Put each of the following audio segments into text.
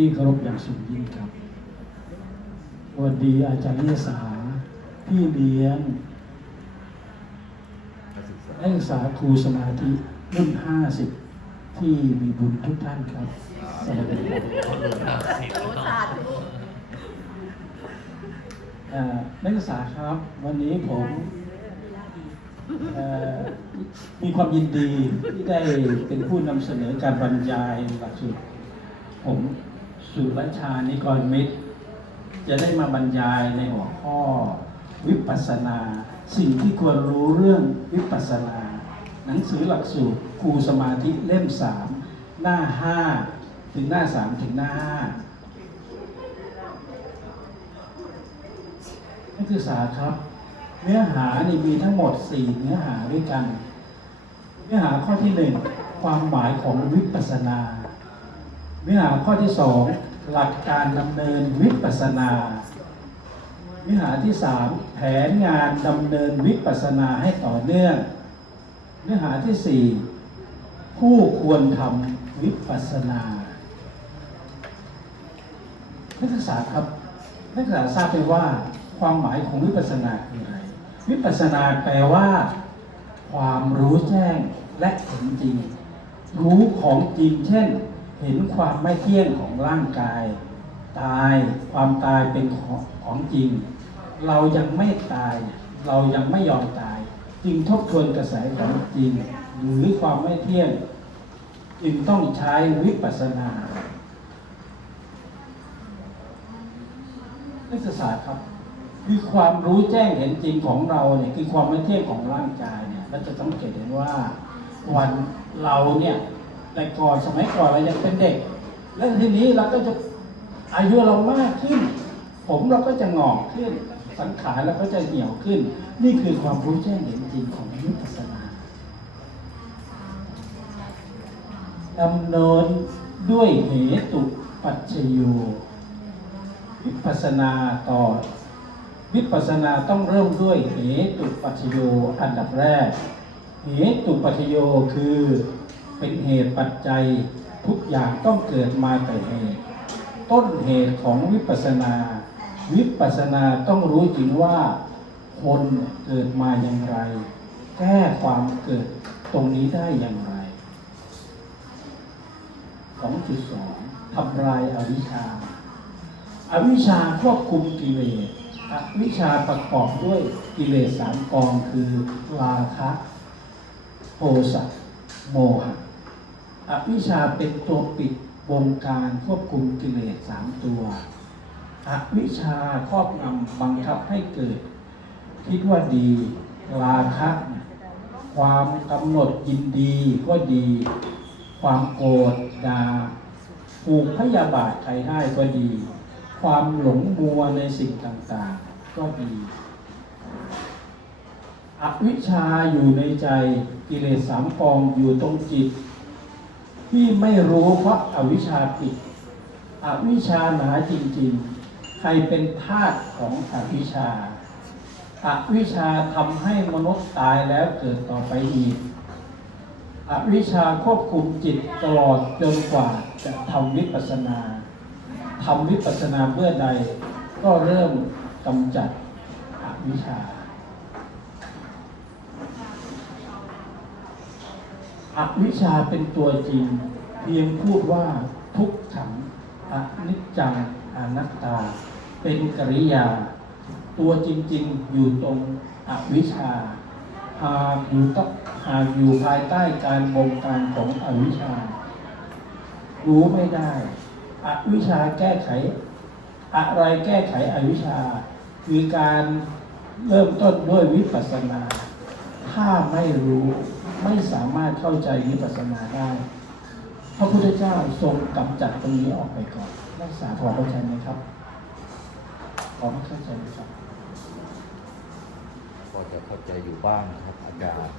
ที่เคารพอย่างสูงยิ่งครับสวัสดีอาจารย์เยสาพี่เลี้ยงนักศึกษาครูสมาธิรุ่น 50 ที่มีบุญทุกท่านครับสวัสดีครับสาธุเอ่อนักศึกษาครับ วันนี้ผมมีความยินดีที่ได้เป็นผู้นำเสนอการบรรยายหลักสูตรผม สุรชานิกรมิตร จะได้มาบรรยายในหัวข้อวิปัสนา สิ่งที่ควรรู้เรื่องวิปัสนา หนังสือหลักสูตรครูสมาธิเล่ม3หน้า5ถึงหน้า3ถึงหน้า5นักศึกษาครับ เนื้อหานี่มีทั้งหมด4เนื้อหาด้วยกัน เนื้อหาข้อที่1ความหมายของวิปัสนา นื้อหาข้อที่สองหลักการดำเนินวิปัสนา เนื้อหาที่สามแผนงานดำเนินวิปัสนาให้ต่อเนื่อง เนื้อหาที่สี่ผู้ควรทำวิปัสนา นักศึกษาครับ นักศึกษาทราบไหมว่าความหมายของวิปัสนาคืออะไร วิปัสนาแปลว่า ความรู้แจ้งและเห็นจริง รู้ของจริงเช่น เห็นความไม่เที่ยงของร่างกาย ตายความตายเป็นของของจริง เรายังไม่ตาย เรายังไม่ยอมตาย จึงทบทวนกระแสของจริง หรือความไม่เที่ยง จึงต้องใช้วิปัสสนานักศึกษาครับคือความรู้แจ้งเห็นจริงของเราเนี่ยคือความไม่เที่ยงของร่างกายเนี่ยเราจะต้องเห็นว่าวันเราเนี่ย แต่ก่อนสมัยก่อนเรายังเป็นเด็ก แล้วทีนี้เราก็จะอายุเรามากขึ้น ผมเราก็จะงอกขึ้น สังขารเราก็จะเหี่ยวขึ้น นี่คือความรู้แจ้งเห็นจริงของวิปัสสนาดำเนินด้วยเหตุปัจจโยวิปัสสนาต่อวิปัสสนาต้องเริ่มด้วยเหตุปัจจโยอันดับแรกเหตุปัจจโยคือ เป็นเหตุปัจจัยทุกอย่างต้องเกิดมาแต่เหตุ ต้นเหตุของวิปัสนา วิปัสนาต้องรู้จริงว่า คนเกิดมาอย่างไร แก้ความเกิดตรงนี้ได้อย่างไร 2.2ทำลายอาวิชชาอวิชชาควบคุมกิเลสอวิชชาประกอบด้วยกิเลสสามกองคือราคะโทสะโมหะ อวิชาเป็นตัวปิดวงการควบคุมกิเลสสามตัวอวิชาครอบงำบังคับให้เกิด คิดว่าดีราคะความกำหนดยินดีก็ดี ความโกรธดาผูกพยาบาทใครได้ก็ดี ความหลงมัวในสิ่งต่างๆ ก็ดี อวิชาอยู่ในใจกิเลสสามกองอยู่ตรงจิต ที่ไม่รู้เพราะอาวิชชาปิดอวิชชาหนาจริง ๆ ใครเป็นทาสของอวิชชาอวิชชาทำให้มนุษย์ตายแล้วเกิดต่อไปอีกอวิชชาควบคุมจิตตลอดจนกว่าจะทำวิปัสสนาทำวิปัสสนาเมื่อใดก็เริ่มกำจัดอวิชชา อวิชาเป็นตัวจริง เพียงพูดว่าทุกขังอนิจจังอนัตตา เป็นกริยา ตัวจริง ๆ อยู่ตรงอวิชาหากอยู่ต้องหากอยู่ภายใต้การบงการของอวิชา รู้ไม่ได้อวิชาแก้ไข อะไรแก้ไขอวิชา คือการเริ่มต้นด้วยวิปัสสนา ถ้าไม่รู้ ไม่สามารถเข้าใจวิปัสสนาได้ พระพุทธเจ้าทรงกำจัดตรงนี้ออกไปก่อนนักศึกษาพอเข้าใจไหมครับพอเข้าใจไหมครับพอจะเข้าใจอยู่บ้างนะครับอาจารย์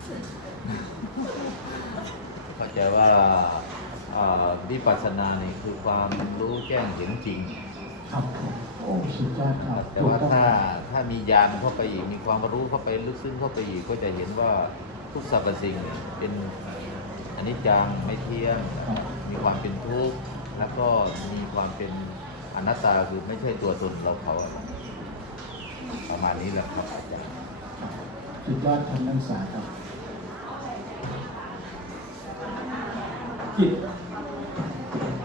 เข้าใจว่าอ่าวิปัสสนานี่คือความรู้แจ้งเห็นจริงครับผมโอ้สุดยอดครับแต่ว่าถ้าถ้ามีญาณเข้าไปอีกมีความรู้เข้าไปลึกซึ้งเข้าไปอีกก็จะเห็นว่า ทุกสรรพสิ่งเนี่ยเป็นอนิจจังไม่เที่ยงมีความเป็นทุกข์แล้วก็มีความเป็นอนัตตาคือไม่ใช่ตัวตนเราเขาอะประมาณนี้แหละครับอาจารย์สุดยอดคำนักศึกษาครับจิต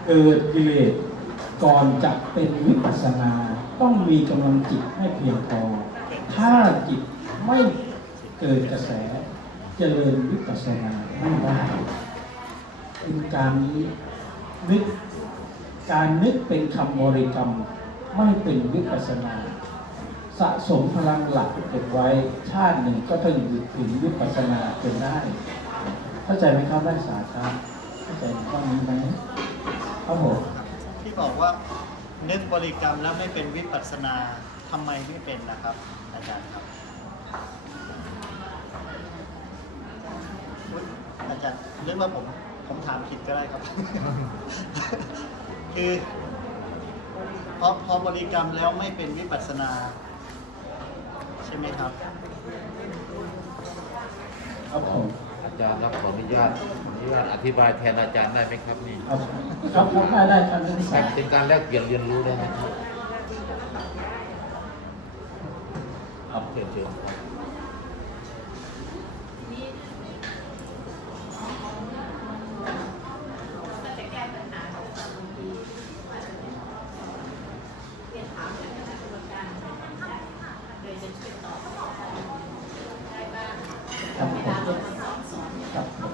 เกิดกิเลสก่อนจะเป็นวิปัสสนา ต้องมีกำลังจิตให้เพียงพอ ถ้าจิตไม่เกิดกระแส เจริญวิปัสสนาไม่ได้เป็นการนึกการนึกเป็นคำบริกรรมไม่เป็นวิปัสสนา สะสมพลังหลักเก็บไว้ชาติหนึ่งก็ต้องอยู่ถึงวิปัสสนาจนได้ เข้าใจไหมครับนักศึกษาครับเข้าใจข้อนี้ไหมครับผมที่บอกว่านึกบริกรรมแล้วไม่เป็นวิปัสสนาทำไมไม่เป็นนะครับอาจารย์ครับอุ๊ย อาจารย์เรื่องว่าผมผมถามผิดก็ได้ครับ คือพอพอบริกรรมแล้วไม่เป็นวิปัสสนา ใช่ไหมครับ ครับผมอาจารย์รับขออนุญาตขออนุญาตอธิบายแทนอาจารย์ได้ไหมครับนี่ครับครับครับได้ได้ครับนักศึกษาเป็นการแลกเปลี่ยนเรียนรู้ได้ไหมครับครับเชิญเชิญครับ ครับผมครับผม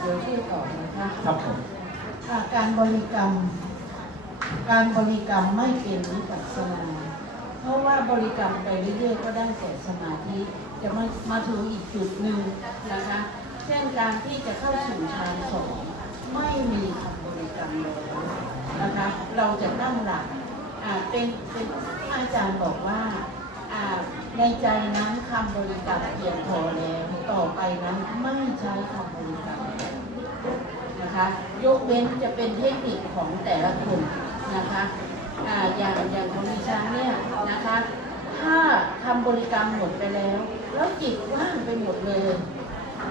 เดี๋ยวที่ต่อนะคะครับผมอ่าการบริกรรม การบริกรรมไม่เป็นวิปัสสนา เพราะว่าบริกรรมไปเรื่อยๆก็ได้แต่สมาธิจะมามาถึงอีกจุดหนึ่งนะคะเช่นการที่จะเข้าสู่ฌานสองไม่มีคำบริกรรมเลยนะคะ เราจะตั้งหลักเป็นเป็นอาจารย์บอกว่าอ่า ในใจนั้นคำบริกรรมเพียงพอแล้วต่อไปนั้นไม่ใช้คำบริกรรมนะคะยกเว้นจะเป็นเทคนิคของแต่ละคนนะคะอ่าอย่างอย่างของดิฉันเนี่ยนะคะ ถ้าทำบริกรรมหมดไปแล้ว แล้วจิตว่างไปหมดเลย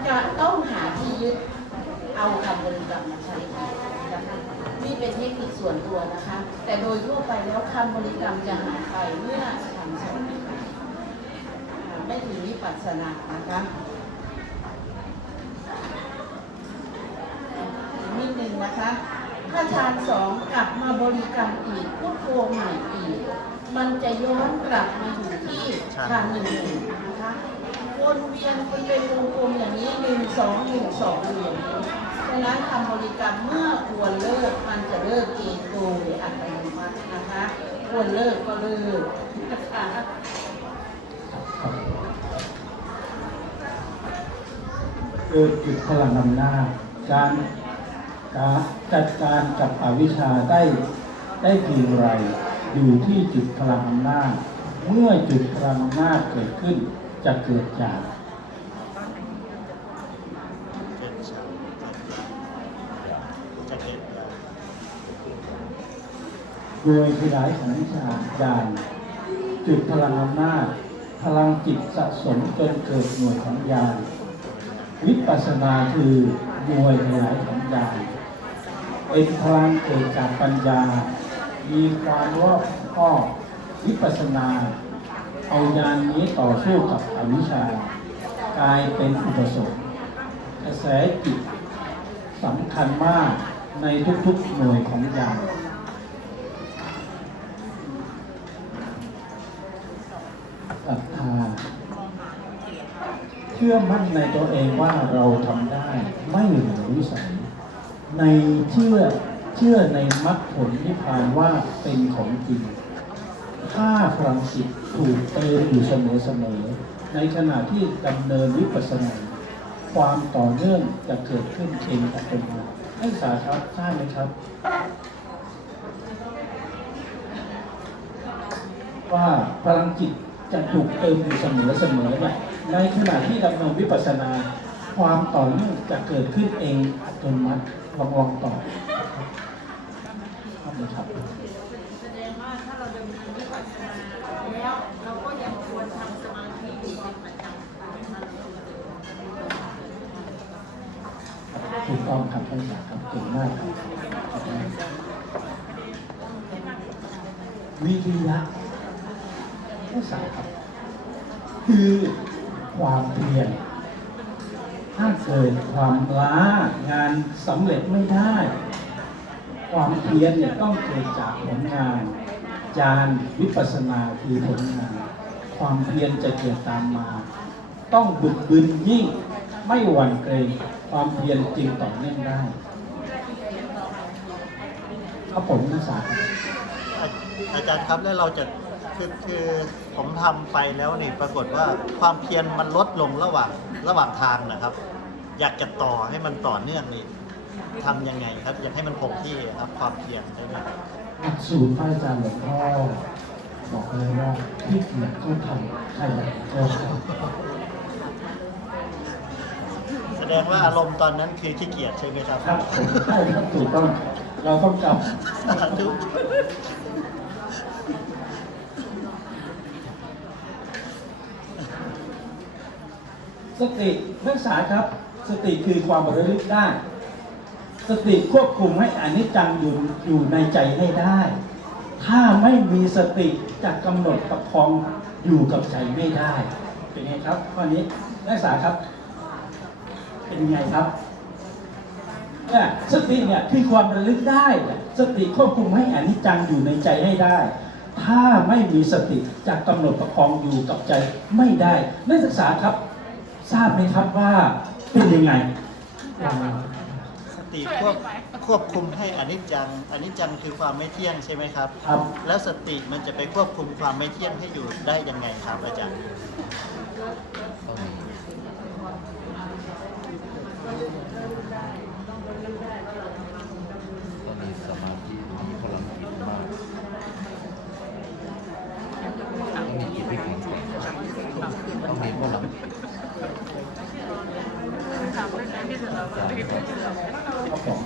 จะต้องหาที่ยึดเอาคำบริกรรมมาใช้นะคะนี่เป็นเทคนิคส่วนตัวนะคะ แต่โดยทั่วไปแล้วคำบริกรรมจะหายไปเมื่อทำสอนอ่า ไม่ถึงวิปัสสนานะคะนิดนึงนะคะ ถ้าฌานสองกลับมาบริกรรมอีกพุทโธใหม่อีก มันจะย้อนกลับมาอยู่ที่ฌานหนึ่งนะคะวนเวียนไปเป็นวงกลมอย่างนี้หนึ่งสองหนึ่งสองอยู่อย่างนี้ฉะนั้นทำบริกรรมเมื่อควรเลิกมันจะเลิกเองโดยอัตโนมัตินะคะควรเลิกก็เลิกนะคะ ครับ เกิดจุดพลังอำนาจการการจัดการกับอวิชชาได้ได้เพียงไรอยู่ที่จุดพลังอำนาจ เมื่อจุดพลังอำนาจเกิดขึ้นจะเกิดจากโดยขยายของวิชาญาณจุดพลังอำนาจ พลังจิตสะสมจนเกิดหน่วยของญาณ วิปัสสนาคือหน่วยขยายของญาณเป็นพลังเกิดจากปัญญา มีความรอบคอบวิปัสสนา เอาญาณนี้ต่อสู้กับอวิชชากลายเป็นอุปสมบทกระแสจิตสำคัญมากในทุกๆหน่วยของญาณ ศรัทธา เชื่อมั่นในตัวเองว่าเราทำได้ ไม่เหลือวิสัย ในเชื่อเชื่อในมรรคผลนิพพานว่าเป็นของจริง ถ้าพลังจิตถูกเติมอยู่เสมอๆในขณะที่ดำเนินวิปัสสนาความต่อเนื่องจะเกิดขึ้นเองอัตโนมัติให้สาครับทราบไหมครับ ว่าพลังจิต จะถูกเติมอยู่เสมอเสมอเนี่ยในขณะที่ดำเนินวิปัสสนา ความต่อเนื่องจะเกิดขึ้นเองอัตโนมัติลองลองต่อครับนะครับแสดงว่าถ้าเราดำเนินวิปัสสนาแล้วเราก็ยังควรทำสมาธิอยู่เป็นประจำถูกต้องครับท่านอาจารย์ครับเก่งมากครับวิริยะ ผู้สาวครับคือความเพียรถ้าเกิดความล้างานสำเร็จไม่ได้ ความเพียรเนี่ยต้องเกิดจากผลงาน จานวิปัสนาคือผลงาน ความเพียรจะเกิดตามมา ต้องบึกบึนยิ่งไม่หวั่นเกรงความเพียรจึงต่อเนื่องได้ครับผมนักศึกษาครับอาอาจารย์ครับแล้วเราจะ คือคือผมทำไปแล้วนี่ปรากฏว่าความเพียรมันลดลงระหว่างระหว่างทางนะครับ อยากจะต่อให้มันต่อเนื่องนี่ทำยังไงครับ อยากให้มันคงที่ครับความเพียรใช่ไหมหลักสูตรพระอาจารย์หลวงพ่อบอกเลยว่าที่เกียรก็ทำใครอยากก็ทำแสดงว่าอารมณ์ตอนนั้นคือขี้เกียจใช่ไหมครับ ครับผมใช่ครับถูกต้องเราต้องจสาธุำ สตินักศึกษาครับ สติคือความระลึกได้ สติควบคุมให้อนิจจังอยู่อยู่ในใจให้ได้ ถ้าไม่มีสติจะกำหนดประคองอยู่กับใจไม่ได้ เป็นไงครับข้อนี้นักศึกษาครับ เป็นไงครับเนี่ยสติเนี่ยคือความระลึกได้ สติควบคุมให้อนิจจังอยู่ในใจให้ได้ ถ้าไม่มีสติจะกำหนดประคองอยู่กับใจไม่ได้ นักศึกษาครับ ทราบไหมครับว่าเป็นยังไงอ่าสติควบควบคุมให้อนิจจังอนิจจังคือความไม่เที่ยงใช่ไหมครับครับ แล้วสติมันจะไปควบคุมความไม่เที่ยงให้อยู่ได้ยังไงครับอาจารย์ ต้องมีต้องมีสมาธิมีพลังจิตมากต้องมีจิตที่แข็งแกร่งต้องมีพลังจิต ครับผม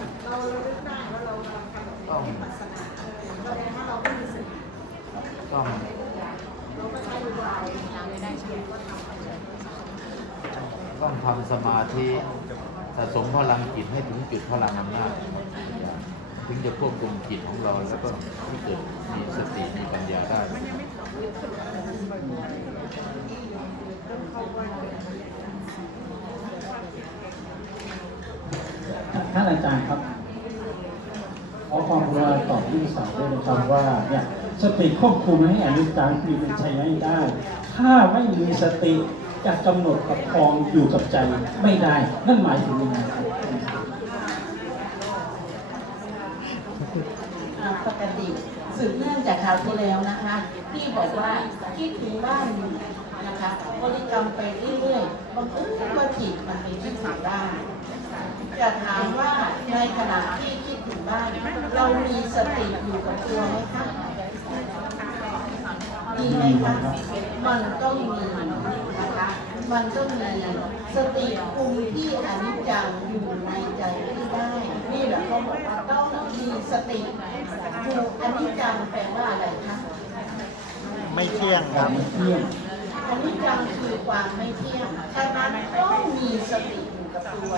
ต้องต้องต้องทำสมาธิ สมพลังจิตให้ถึงจุดพลังอำนาจถึงจะควบคุมจิตของเราแล้วก็ที่เกิดมีสติมีปัญญาได้ท่านอาจารย์ครับขอความรุณาตอบที่สาวด้วยนะครับว่าเนี่ยสติควบคุมให้อนิจจังคือมันใช้ไม่ได้ ถ้าไม่มีสติ จะกำหนดประคองอยู่กับใจไม่ได้ นั่นหมายถึงยังไงครับอ่าปกติสืบเนื่องจากคราวที่แล้วนะคะที่บอกว่าคิดถึงบ้านนะคะบริกรรมไปเรื่อยๆบางทีก็จิตมันไปคิดถึงบ้านจะถามว่าในขณะที่คิดถึงบ้าน เรามีสติอยู่กับตัวไหมคะมีไหมคะมันต้องมีนะคะ มันต้องมีสติคุมที่อนิจจังอยู่ในใจให้ได้ นี่แหละเขาบอกว่าต้องมีสติดูอนิจจังแปลว่าอะไรคะไม่เที่ยงครับไม่เที่ยงอนิจจังคือความไม่เที่ยงฉะนั้นต้องมีสติอยู่กับตัว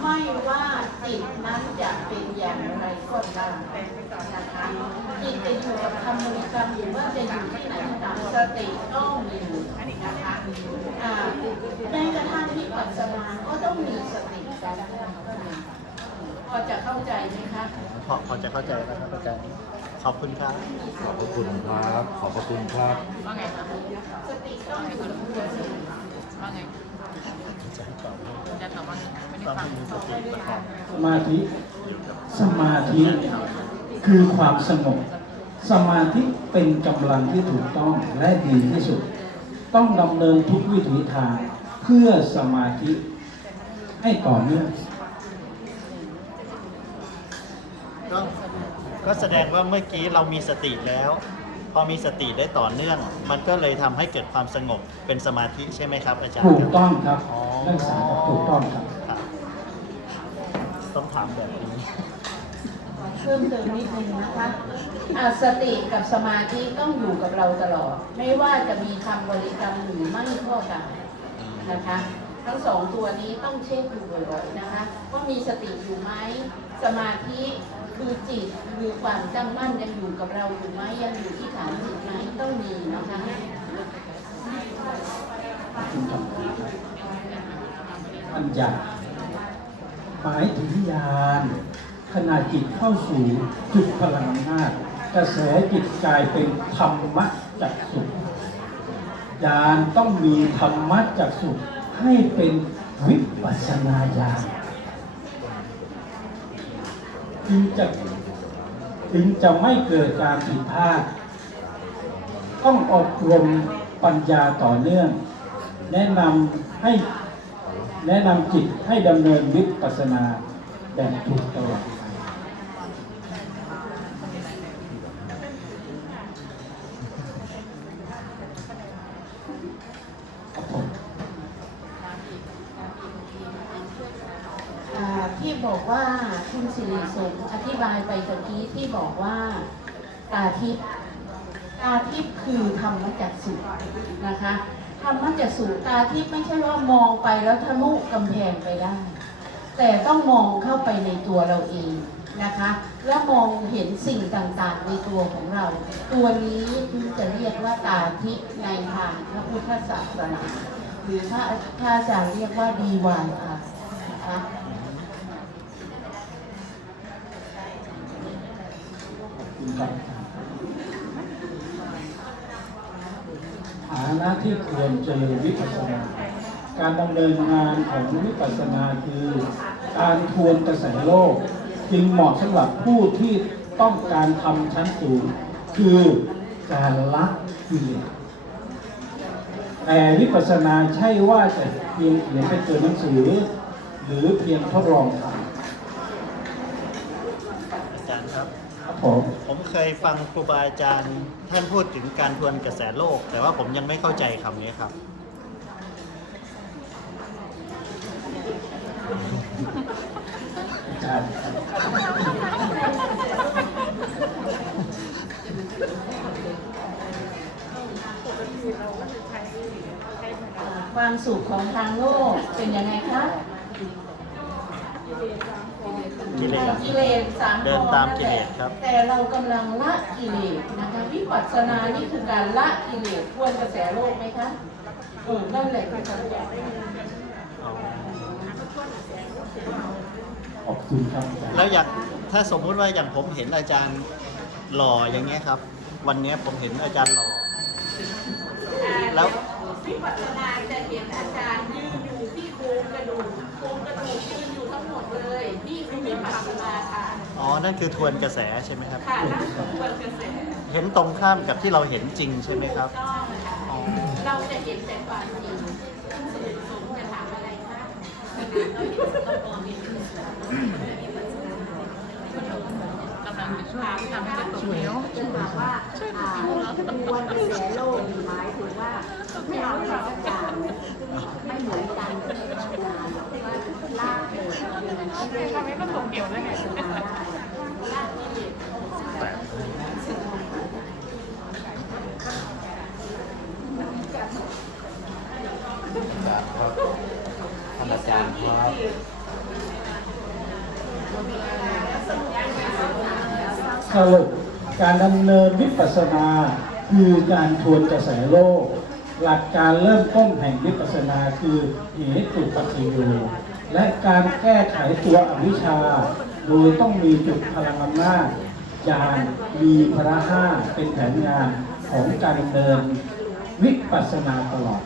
ไม่ว่าจิตนั้นจะเป็นอย่างไรก็ตามนะคะจิตจะอยู่กับคำบริกรรมหรือว่าจะอยู่ที่ไหนก็ตามสติต้องมี นะคะอ่าแม้กระทั่งที่ปัสสนาก็ต้องมีสติการพอจะเข้าใจไหมคะ พอพอจะเข้าใจแล้วครับอาจารย์ขอบคุณครับ ขอบพระคุณครับ ขอบพระคุณครับสติต้องอยู่กับตัวเสมอว่าไงอาจารย์ตอบจะถามว่าไม่ได้ต้องฟังให้มีสติประกอบสมาธิ สมาธิคือความสงบ สมาธิเป็นกำลังที่ถูกต้องและดีที่สุด ต้องดำเนินทุกวิถีทางเพื่อสมาธิให้ต่อเนื่องก็ก็แสดงว่าเมื่อกี้เรามีสติแล้ว พอมีสติได้ต่อเนื่อง มันก็เลยทำให้เกิดความสงบเป็นสมาธิใช่ไหมครับ อาจารย์ถูกต้องครับอ๋อนักศึกษาครับถูกต้องครับ ครับ ต้องถามแบบนี้ เพิ่มเติมนิดนึงนะคะอ่า สติกับสมาธิต้องอยู่กับเราตลอด ไม่ว่าจะมีคำบริกรรมหรือไม่ก็ตามนะคะ ทั้งสองตัวนี้ต้องเช็คอยู่บ่อยๆนะคะว่ามีสติอยู่ไหมสมาธิคือจิตคือความตั้งมั่นยังอยู่กับเราอยู่ไหมยังอยู่ที่ฐานจิตไหมต้องมีนะคะคุณคำพูดครับปัญญาหมายถึงญาณขณะจิตเข้าสู่จุดพลังอำนาจ กระแสจิตกลายเป็นธรรมะจักสุญาณต้องมีธรรมะจักสุให้เป็นวิปัสสนาญาณจึงจะจึงจะไม่เกิดการผิดพลาดต้องอบรมปัญญาต่อเนื่อง แนะนำให้แนะนำจิตให้ดำเนินวิปัสสนาแบบถูกตลอดไปครับผม อ่าที่บอกว่าคุณสิริสงอธิบายไปตะกี้ ที่บอกว่าตาทิพย์ตาทิพย์คือธรรมจักสุนะคะธรรมจักสุตาทิพย์ไม่ใช่ว่ามองไปแล้วทะลุกำแพงไปได้ แต่ต้องมองเข้าไปในตัวเราเองนะคะ และมองเห็นสิ่งต่างๆในตัวของเรา ตัวนี้จะเรียกว่าตาทิพย์ในทางพระพุทธศาสนาหรือถ้าถ้าอาจารย์เรียกว่าดีวายค่ะนะคะ ฐานะที่ควรเจริญวิปัสสนา การดำเนินงานของวิปัสสนาคือการทวนกระแสโลก จึงเหมาะสำหรับผู้ที่ต้องการทำชั้นสูง คือการละกิเลสแต่วิปัสสนาใช่ว่าจะเพียงเขียนเป็นตัวหนังสือ หรือเพียงทดลองทอาจารย์ครับครับผม เคยฟังครูบาอาจารย์ ท่านพูดถึงการทวนกระแสโลก แต่ว่าผมยังไม่เข้าใจคำนี้ครับ ความสุขของทางโลกเป็นยังไงคะ กิเลสกิเลสสามเดินตามกิเลสครับ แต่เรากำลังละกิเลสนะคะวิปัสสนานี่คือการละกิเลสทวนกระแสโลกไหมคะเออนั่นแหละคือการละอ๋อขอบคุณครับอาจารย์แล้วอย่างถ้าสมมุติว่าอย่างผมเห็นอาจารย์หล่ออย่างเงี้ยครับ วันเนี้ยผมเห็นอาจารย์หล่อแล้ววิปัสสนาจะเห็นอาจารย์ยืนอยู่ที่โครงกระดูก นี่คือวิปัสสนาค่ะอ๋อ นั่นคือทวนกระแสใช่ไหมครับ ค่ะนั่นคือทวนกระแสเห็นตรงข้ามกับที่เราเห็นจริงใช่ไหมครับ ต้องค่ะเราจะเห็นแต่ความจริงสมสมจะถามอะไรคะเราเห็นเรามองเห็นกำลังจะช่วยทำให้ได้ตกเหวจะถามว่าอ่าทวนกระแสโลกหมายถึงว่าไม่เอาอะไรสักอย่างไม่เหมือนกัน ลากเหตุที่ทำให้ก็ตกเหวได้ไงมาได้ครับท่านอาจารย์ครับสรุปการดำเนินวิปัสสนาคือการทวนกระแสโลก หลักการเริ่มต้นแห่งวิปัสสนาคือเหตุปัจจโย และการแก้ไขตัวอวิชชา โดยต้องมีจุดพลังอำนาจยานมีพระห้าเป็นแผนงานของการดำเนินวิปัสสนาตลอด